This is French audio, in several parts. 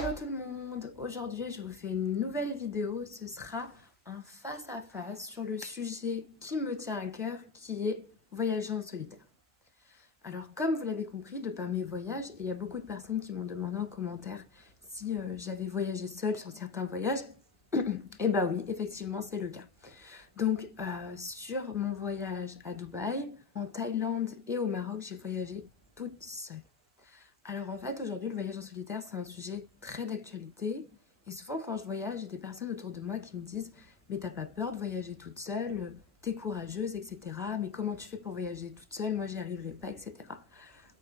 Hello tout le monde, aujourd'hui je vous fais une nouvelle vidéo, ce sera un face-à-face sur le sujet qui me tient à cœur, qui est voyager en solitaire. Alors comme vous l'avez compris, de par mes voyages, il y a beaucoup de personnes qui m'ont demandé en commentaire si j'avais voyagé seule sur certains voyages, et bah oui, effectivement c'est le cas. Donc sur mon voyage à Dubaï, en Thaïlande et au Maroc, j'ai voyagé toute seule. Alors en fait, aujourd'hui, le voyage en solitaire, c'est un sujet très d'actualité. Et souvent, quand je voyage, j'ai des personnes autour de moi qui me disent « Mais t'as pas peur de voyager toute seule, t'es courageuse, etc. Mais comment tu fais pour voyager toute seule? Moi, j'y arriverai pas, etc. »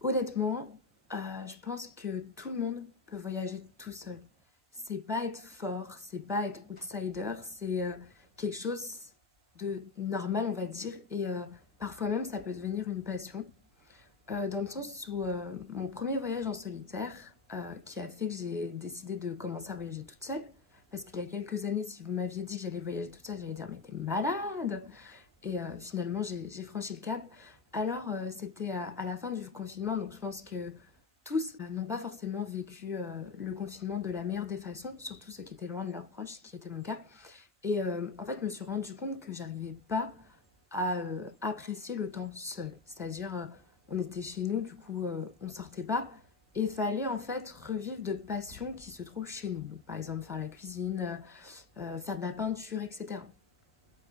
Honnêtement, je pense que tout le monde peut voyager tout seul. C'est pas être fort, c'est pas être outsider, c'est quelque chose de normal, on va dire. Et parfois même, ça peut devenir une passion. Dans le sens où mon premier voyage en solitaire, qui a fait que j'ai décidé de commencer à voyager toute seule, parce qu'il y a quelques années, si vous m'aviez dit que j'allais voyager toute seule, j'allais dire mais t'es malade! Et finalement j'ai franchi le cap. Alors c'était à la fin du confinement, donc je pense que tous n'ont pas forcément vécu le confinement de la meilleure des façons, surtout ceux qui étaient loin de leurs proches, qui était mon cas. Et en fait je me suis rendu compte que j'arrivais pas à apprécier le temps seul, c'est-à-dire on était chez nous, du coup on sortait pas et il fallait en fait revivre de passions qui se trouvent chez nous. Donc, par exemple faire la cuisine, faire de la peinture, etc.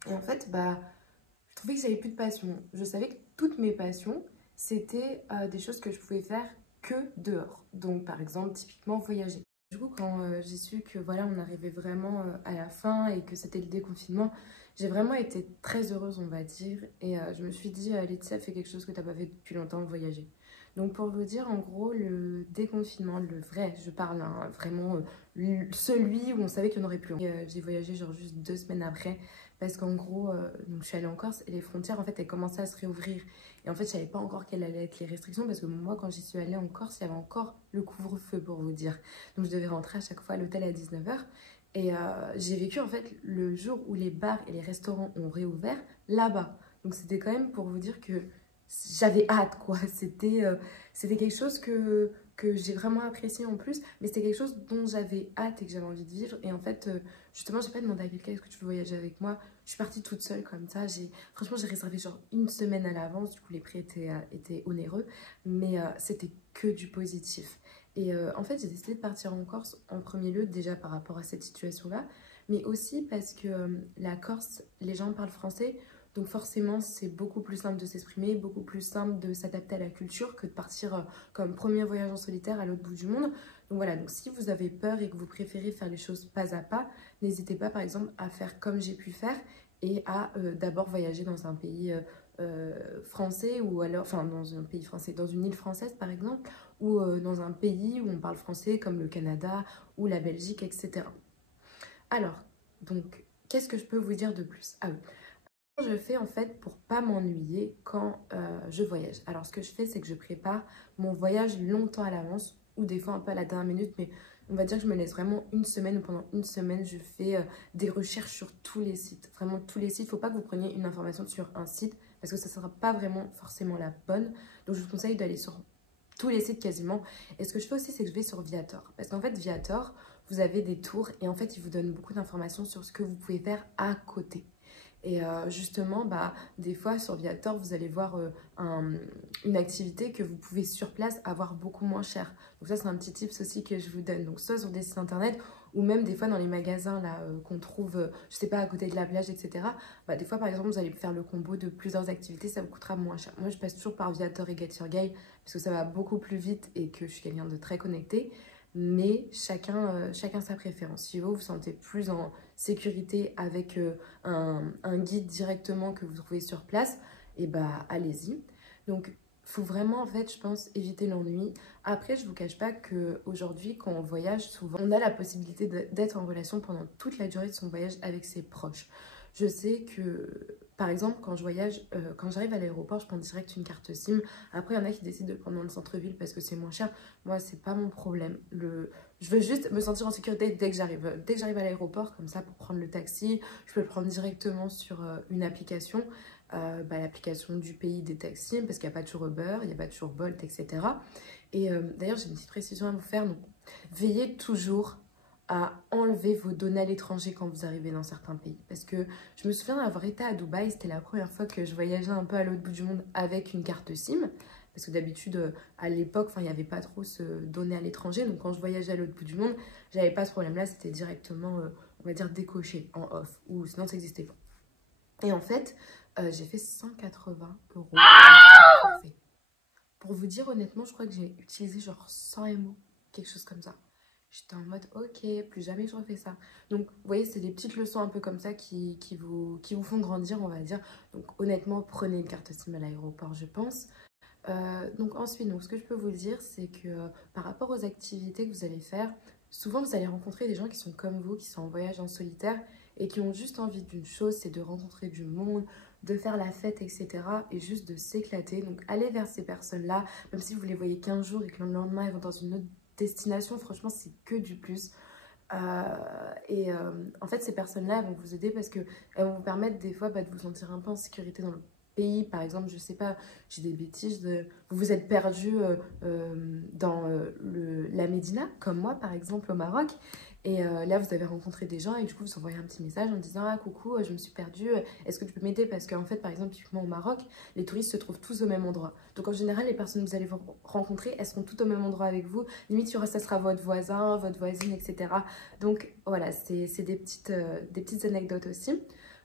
Et en fait bah je trouvais que j'avais plus de passion. Je savais que toutes mes passions c'était des choses que je pouvais faire que dehors. Donc par exemple typiquement voyager. Du coup quand j'ai su que voilà on arrivait vraiment à la fin et que c'était le déconfinement, j'ai vraiment été très heureuse, on va dire, et je me suis dit, Laetitia, fais quelque chose que tu n'as pas fait depuis longtemps, voyager. Donc pour vous dire, en gros, le déconfinement, le vrai, je parle, hein, vraiment celui où on savait qu'il n'y en aurait plus. J'ai voyagé genre juste 2 semaines après, parce qu'en gros, donc je suis allée en Corse et les frontières, en fait, elles commençaient à se réouvrir. Et en fait, je savais pas encore quelles allaient être les restrictions, parce que moi, quand j'y suis allée en Corse, il y avait encore le couvre-feu, pour vous dire. Donc je devais rentrer à chaque fois à l'hôtel à 19h. Et j'ai vécu en fait le jour où les bars et les restaurants ont réouvert là-bas. Donc c'était quand même pour vous dire que j'avais hâte quoi. C'était quelque chose que j'ai vraiment apprécié en plus. Mais c'était quelque chose dont j'avais hâte et que j'avais envie de vivre. Et en fait, justement, j'ai pas demandé à quelqu'un est-ce que tu veux voyager avec moi. Je suis partie toute seule comme ça. Franchement, j'ai réservé genre une semaine à l'avance. Du coup, les prix étaient onéreux. Mais c'était que du positif. Et en fait, j'ai décidé de partir en Corse en premier lieu, déjà par rapport à cette situation-là, mais aussi parce que la Corse, les gens parlent français, donc forcément, c'est beaucoup plus simple de s'exprimer, beaucoup plus simple de s'adapter à la culture que de partir comme premier voyage en solitaire à l'autre bout du monde. Donc voilà, donc si vous avez peur et que vous préférez faire les choses pas à pas, n'hésitez pas par exemple à faire comme j'ai pu faire et à d'abord voyager dans un pays français ou alors, enfin dans un pays français, dans une île française par exemple, ou dans un pays où on parle français comme le Canada ou la Belgique, etc. Alors, donc, qu'est-ce que je peux vous dire de plus? Ah oui, je fais en fait pour pas m'ennuyer quand je voyage. Alors, ce que je fais, c'est que je prépare mon voyage longtemps à l'avance, ou des fois un peu à la dernière minute, mais on va dire que je me laisse vraiment une semaine, ou pendant une semaine, je fais des recherches sur tous les sites. Vraiment tous les sites. Il ne faut pas que vous preniez une information sur un site, parce que ça ne sera pas vraiment forcément la bonne. Donc, je vous conseille d'aller sur tous les sites quasiment. Et ce que je fais aussi, c'est que je vais sur Viator. Parce qu'en fait, Viator, vous avez des tours et en fait, ils vous donnent beaucoup d'informations sur ce que vous pouvez faire à côté. Et justement, bah, des fois sur Viator, vous allez voir une activité que vous pouvez sur place avoir beaucoup moins cher. Donc ça, c'est un petit tips aussi que je vous donne. Donc soit sur des sites internet ou même des fois dans les magasins là qu'on trouve, je sais pas, à côté de la plage, etc. Bah, des fois, par exemple, vous allez faire le combo de plusieurs activités, ça vous coûtera moins cher. Moi, je passe toujours par Viator et Get Your Guide parce que ça va beaucoup plus vite et que je suis quelqu'un de très connecté. Mais chacun sa préférence. Si vous vous sentez plus en sécurité avec un guide directement que vous trouvez sur place, et bah allez-y. Donc, il faut vraiment, en fait, je pense, éviter l'ennui. Après, je ne vous cache pas qu'aujourd'hui, quand on voyage, souvent, on a la possibilité d'être en relation pendant toute la durée de son voyage avec ses proches. Je sais que, par exemple, quand je voyage, quand j'arrive à l'aéroport, je prends direct une carte SIM. Après, il y en a qui décident de le prendre dans le centre-ville parce que c'est moins cher. Moi, c'est pas mon problème. Je veux juste me sentir en sécurité dès que j'arrive. Dès que j'arrive à l'aéroport, comme ça, pour prendre le taxi, je peux le prendre directement sur une application. L'application du pays des taxis, parce qu'il n'y a pas toujours Uber, il n'y a pas toujours Bolt, etc. Et d'ailleurs, j'ai une petite précision à vous faire. Donc, Veillez toujours à enlever vos données à l'étranger quand vous arrivez dans certains pays. Parce que je me souviens d'avoir été à Dubaï, c'était la première fois que je voyageais un peu à l'autre bout du monde avec une carte SIM. Parce que d'habitude, à l'époque, il n'y avait pas trop ce données à l'étranger. Donc quand je voyageais à l'autre bout du monde, j'avais pas ce problème-là. C'était directement, on va dire, décoché en off. Ou sinon, ça n'existait pas. Et en fait, j'ai fait 180 € pour forfait. Pour vous dire honnêtement, je crois que j'ai utilisé genre 100 MO, quelque chose comme ça. J'étais en mode, ok, plus jamais je refais ça. Donc, vous voyez, c'est des petites leçons un peu comme ça qui vous font grandir, on va dire. Donc, honnêtement, prenez une carte SIM à l'aéroport, je pense. Donc, ensuite, ce que je peux vous dire, c'est que par rapport aux activités que vous allez faire, souvent, vous allez rencontrer des gens qui sont comme vous, qui sont en voyage en solitaire et qui ont juste envie d'une chose, c'est de rencontrer du monde, de faire la fête, etc. et juste de s'éclater. Donc, allez vers ces personnes-là, même si vous les voyez 15 jours et que le lendemain, ils vont dans une autre destination, franchement, c'est que du plus. En fait, ces personnes-là vont vous aider parce qu'elles vont vous permettre des fois de vous sentir un peu en sécurité dans le pays. Par exemple, je sais pas, j'ai des bêtises, vous vous êtes perdu dans la Médina, comme moi par exemple au Maroc. Et là, vous avez rencontré des gens et du coup, vous envoyez un petit message en disant: ah, coucou, je me suis perdue, est-ce que tu peux m'aider? Parce qu'en fait, par exemple, typiquement au Maroc, les touristes se trouvent tous au même endroit. Donc en général, les personnes que vous allez rencontrer, elles seront toutes au même endroit avec vous. Limite, ça sera votre voisin, votre voisine, etc. Donc voilà, c'est des petites anecdotes aussi.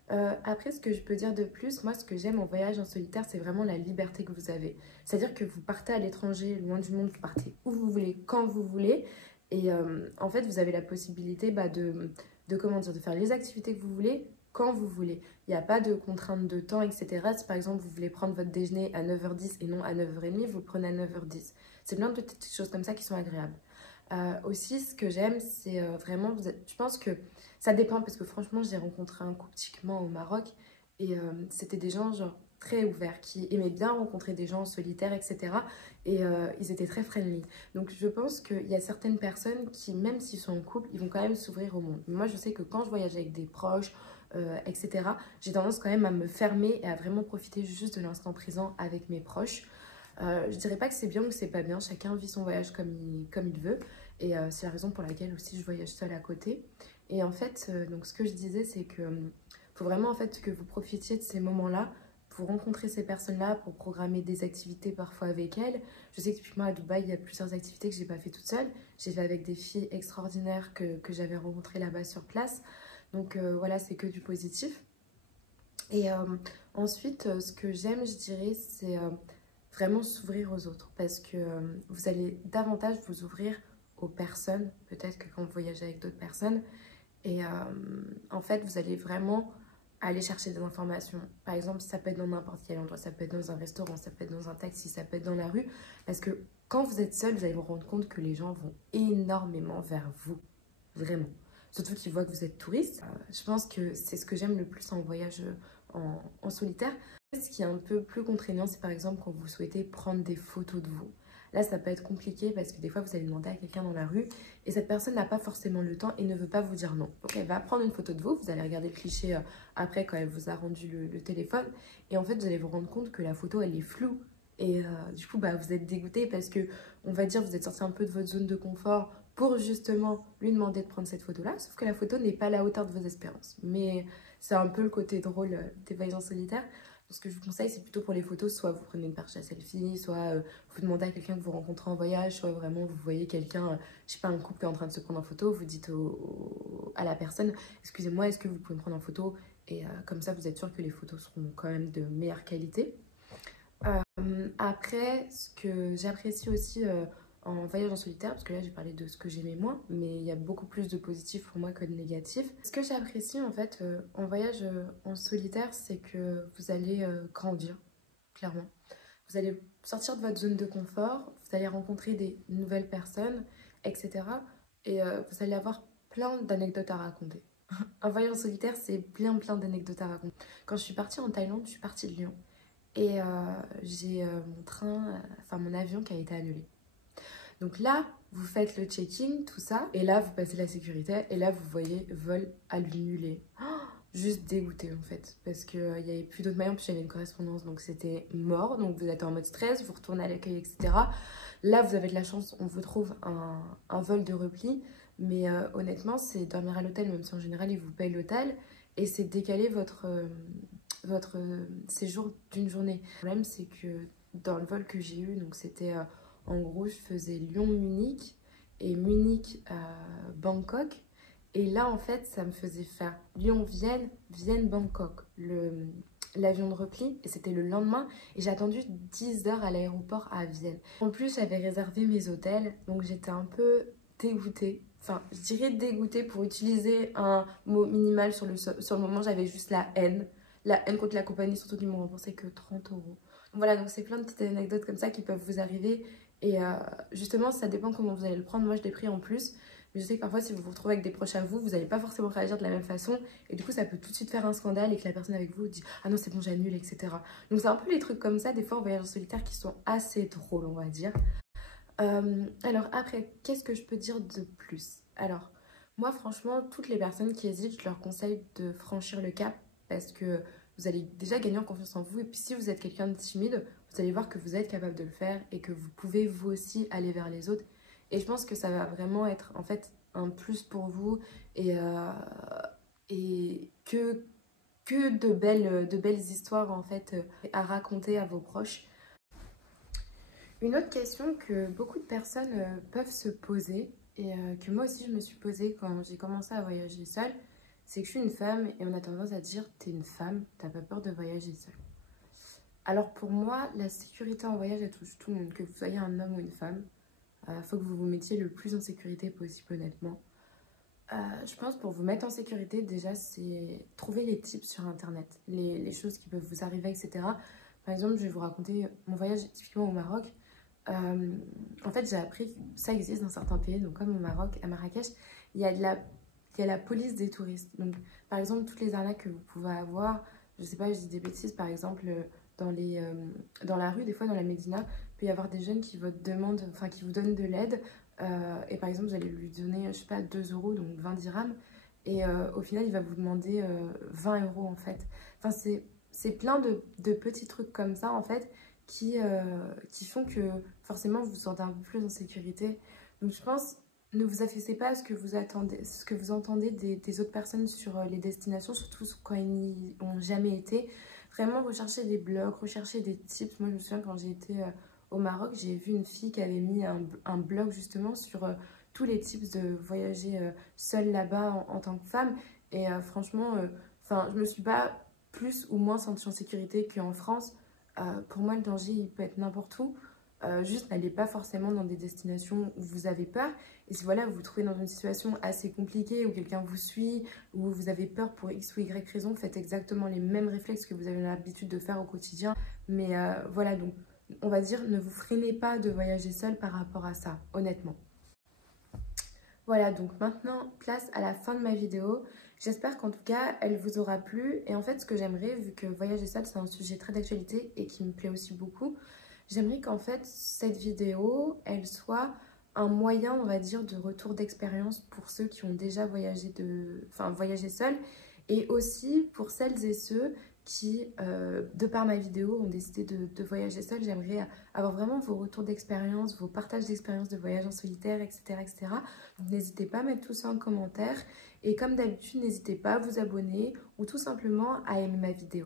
Après, ce que je peux dire de plus, moi, ce que j'aime en voyage en solitaire, c'est vraiment la liberté que vous avez. C'est-à-dire que vous partez à l'étranger, loin du monde, vous partez où vous voulez, quand vous voulez. Et en fait, vous avez la possibilité comment dire, de faire les activités que vous voulez, quand vous voulez. Il n'y a pas de contrainte de temps, etc. Si par exemple, vous voulez prendre votre déjeuner à 9h10 et non à 9h30, vous le prenez à 9h10. C'est plein de petites choses comme ça qui sont agréables. Aussi, ce que j'aime, c'est vraiment, je pense que ça dépend parce que franchement, j'ai rencontré un couple typiquement au Maroc et c'était des gens genre très ouverts qui aimaient bien rencontrer des gens en solitaire, etc. Et ils étaient très friendly. Donc je pense qu'il y a certaines personnes qui, même s'ils sont en couple, ils vont quand même s'ouvrir au monde. Moi, je sais que quand je voyage avec des proches, etc., j'ai tendance quand même à me fermer et à vraiment profiter juste de l'instant présent avec mes proches. Je dirais pas que c'est bien ou que c'est pas bien, chacun vit son voyage comme il veut. Et c'est la raison pour laquelle aussi je voyage seule à côté. Et en fait, donc ce que je disais, c'est que faut vraiment en fait que vous profitiez de ces moments-là pour rencontrer ces personnes-là, pour programmer des activités parfois avec elles. Je sais que typiquement à Dubaï, il y a plusieurs activités que j'ai pas fait toute seule. J'ai fait avec des filles extraordinaires que j'avais rencontrées là-bas sur place. Donc voilà, c'est que du positif. Et ensuite, ce que j'aime, je dirais, c'est vraiment s'ouvrir aux autres parce que vous allez davantage vous ouvrir aux personnes, peut-être que quand vous voyagez avec d'autres personnes. Et en fait, vous allez vraiment aller chercher des informations. Par exemple, ça peut être dans n'importe quel endroit, ça peut être dans un restaurant, ça peut être dans un taxi, ça peut être dans la rue. Parce que quand vous êtes seul, vous allez vous rendre compte que les gens vont énormément vers vous. Vraiment. Surtout qu'ils voient que vous êtes touriste. Je pense que c'est ce que j'aime le plus en voyage en solitaire. Ce qui est un peu plus contraignant, c'est par exemple quand vous souhaitez prendre des photos de vous. Là, ça peut être compliqué parce que des fois, vous allez demander à quelqu'un dans la rue et cette personne n'a pas forcément le temps et ne veut pas vous dire non. Donc, elle va prendre une photo de vous. Vous allez regarder le cliché après quand elle vous a rendu le téléphone. Et en fait, vous allez vous rendre compte que la photo, elle est floue. Et du coup, vous êtes dégoûté parce que, on va dire, vous êtes sorti un peu de votre zone de confort pour justement lui demander de prendre cette photo-là. Sauf que la photo n'est pas à la hauteur de vos espérances. Mais c'est un peu le côté drôle des voyages en solitaire. Ce que je vous conseille, c'est plutôt pour les photos, soit vous prenez une perche à selfie, soit vous demandez à quelqu'un que vous rencontrez en voyage, soit vraiment vous voyez quelqu'un, je sais pas, un couple qui est en train de se prendre en photo, vous dites à la personne: excusez-moi, est-ce que vous pouvez me prendre en photo? Et comme ça, vous êtes sûr que les photos seront quand même de meilleure qualité. Après, ce que j'apprécie aussi en voyage en solitaire, parce que là j'ai parlé de ce que j'aimais moins, mais il y a beaucoup plus de positifs pour moi que de négatifs. Ce que j'apprécie en fait en voyage en solitaire, c'est que vous allez grandir, clairement. Vous allez sortir de votre zone de confort, vous allez rencontrer des nouvelles personnes, etc. Et vous allez avoir plein d'anecdotes à raconter. Un voyage en solitaire, c'est plein d'anecdotes à raconter. Quand je suis partie en Thaïlande, je suis partie de Lyon. Et j'ai mon avion qui a été annulé. Donc là, vous faites le check-in, tout ça, et là, vous passez la sécurité, et là, vous voyez vol annulé. Oh, juste dégoûtée en fait, parce qu'il n'y avait plus d'autres moyens, puis j'avais une correspondance, donc c'était mort. Donc vous êtes en mode stress, vous retournez à l'accueil, etc. Là, vous avez de la chance, on vous trouve un vol de repli, mais honnêtement, c'est dormir à l'hôtel, même si en général, ils vous payent l'hôtel, et c'est décaler votre séjour d'une journée. Le problème, c'est que dans le vol que j'ai eu, donc c'était en gros, je faisais Lyon-Munich et Munich-Bangkok. Et là, en fait, ça me faisait faire Lyon-Vienne, Vienne-Bangkok, l'avion de repli. Et c'était le lendemain. Et j'ai attendu 10 heures à l'aéroport à Vienne. En plus, j'avais réservé mes hôtels. Donc, j'étais un peu dégoûtée. Enfin, je dirais dégoûtée pour utiliser un mot minimal sur le moment. J'avais juste la haine. La haine contre la compagnie, surtout qu'ils m'ont remboursé que 30 euros. Voilà, donc c'est plein de petites anecdotes comme ça qui peuvent vous arriver. Et justement, ça dépend comment vous allez le prendre. Moi, je l'ai pris en plus. Mais je sais que parfois, si vous vous retrouvez avec des proches à vous, vous n'allez pas forcément réagir de la même façon. Et du coup, ça peut tout de suite faire un scandale et que la personne avec vous dit « Ah non, c'est bon, j'annule, etc. » Donc, c'est un peu les trucs comme ça, des fois, en voyage en solitaire, qui sont assez drôles, on va dire. Alors, après, qu'est-ce que je peux dire de plus? Alors, moi, franchement, toutes les personnes qui hésitent, je leur conseille de franchir le cap parce que vous allez déjà gagner en confiance en vous. Et puis, si vous êtes quelqu'un de timide, vous allez voir que vous êtes capable de le faire et que vous pouvez vous aussi aller vers les autres. Et je pense que ça va vraiment être en fait un plus pour vous et que de belles histoires en fait à raconter à vos proches. Une autre question que beaucoup de personnes peuvent se poser et que moi aussi je me suis posée quand j'ai commencé à voyager seule, c'est que je suis une femme et on a tendance à dire t'es une femme, t'as pas peur de voyager seule. Alors pour moi, la sécurité en voyage, elle touche tout le monde, que vous soyez un homme ou une femme. Faut que vous vous mettiez le plus en sécurité possible, honnêtement. Je pense pour vous mettre en sécurité, déjà, c'est trouver les tips sur Internet, les choses qui peuvent vous arriver, etc. Par exemple, je vais vous raconter mon voyage typiquement au Maroc. En fait, j'ai appris que ça existe dans certains pays, donc comme au Maroc, à Marrakech, il y a la police des touristes. Donc, par exemple, toutes les arnaques que vous pouvez avoir, je sais pas, je dis des bêtises, par exemple, dans la rue, des fois dans la Médina, il peut y avoir des jeunes qui vous demandent, enfin qui vous donnent de l'aide. Et par exemple, vous allez lui donner, je sais pas, 2 euros, donc 20 dirhams. Et au final, il va vous demander 20 euros en fait. Enfin, c'est plein de petits trucs comme ça en fait qui font que forcément vous vous sentez un peu plus en sécurité. Donc je pense, ne vous affaissez pas à ce que vous attendez, ce que vous entendez des autres personnes sur les destinations, surtout quand ils n'y ont jamais été. Vraiment rechercher des blogs, rechercher des tips. Moi je me souviens quand j'ai été au Maroc, j'ai vu une fille qui avait mis un blog justement sur tous les tips de voyager seule là-bas en tant que femme. Et franchement, je me suis pas plus ou moins sentie en sécurité qu'en France. Pour moi, le danger, il peut être n'importe où. Juste, n'allez pas forcément dans des destinations où vous avez peur. Et si voilà, vous vous trouvez dans une situation assez compliquée, où quelqu'un vous suit, où vous avez peur pour X ou Y raison, faites exactement les mêmes réflexes que vous avez l'habitude de faire au quotidien. Mais voilà, donc on va dire, ne vous freinez pas de voyager seul par rapport à ça, honnêtement. Voilà, donc maintenant, place à la fin de ma vidéo. J'espère qu'en tout cas, elle vous aura plu. Et en fait, ce que j'aimerais, vu que voyager seul, c'est un sujet très d'actualité et qui me plaît aussi beaucoup, j'aimerais qu'en fait, cette vidéo, elle soit un moyen, on va dire, de retour d'expérience pour ceux qui ont déjà voyagé seul. Et aussi pour celles et ceux qui, de par ma vidéo, ont décidé de voyager seul. J'aimerais avoir vraiment vos retours d'expérience, vos partages d'expérience de voyage en solitaire, etc. etc. Donc n'hésitez pas à mettre tout ça en commentaire. Et comme d'habitude, n'hésitez pas à vous abonner ou tout simplement à aimer ma vidéo.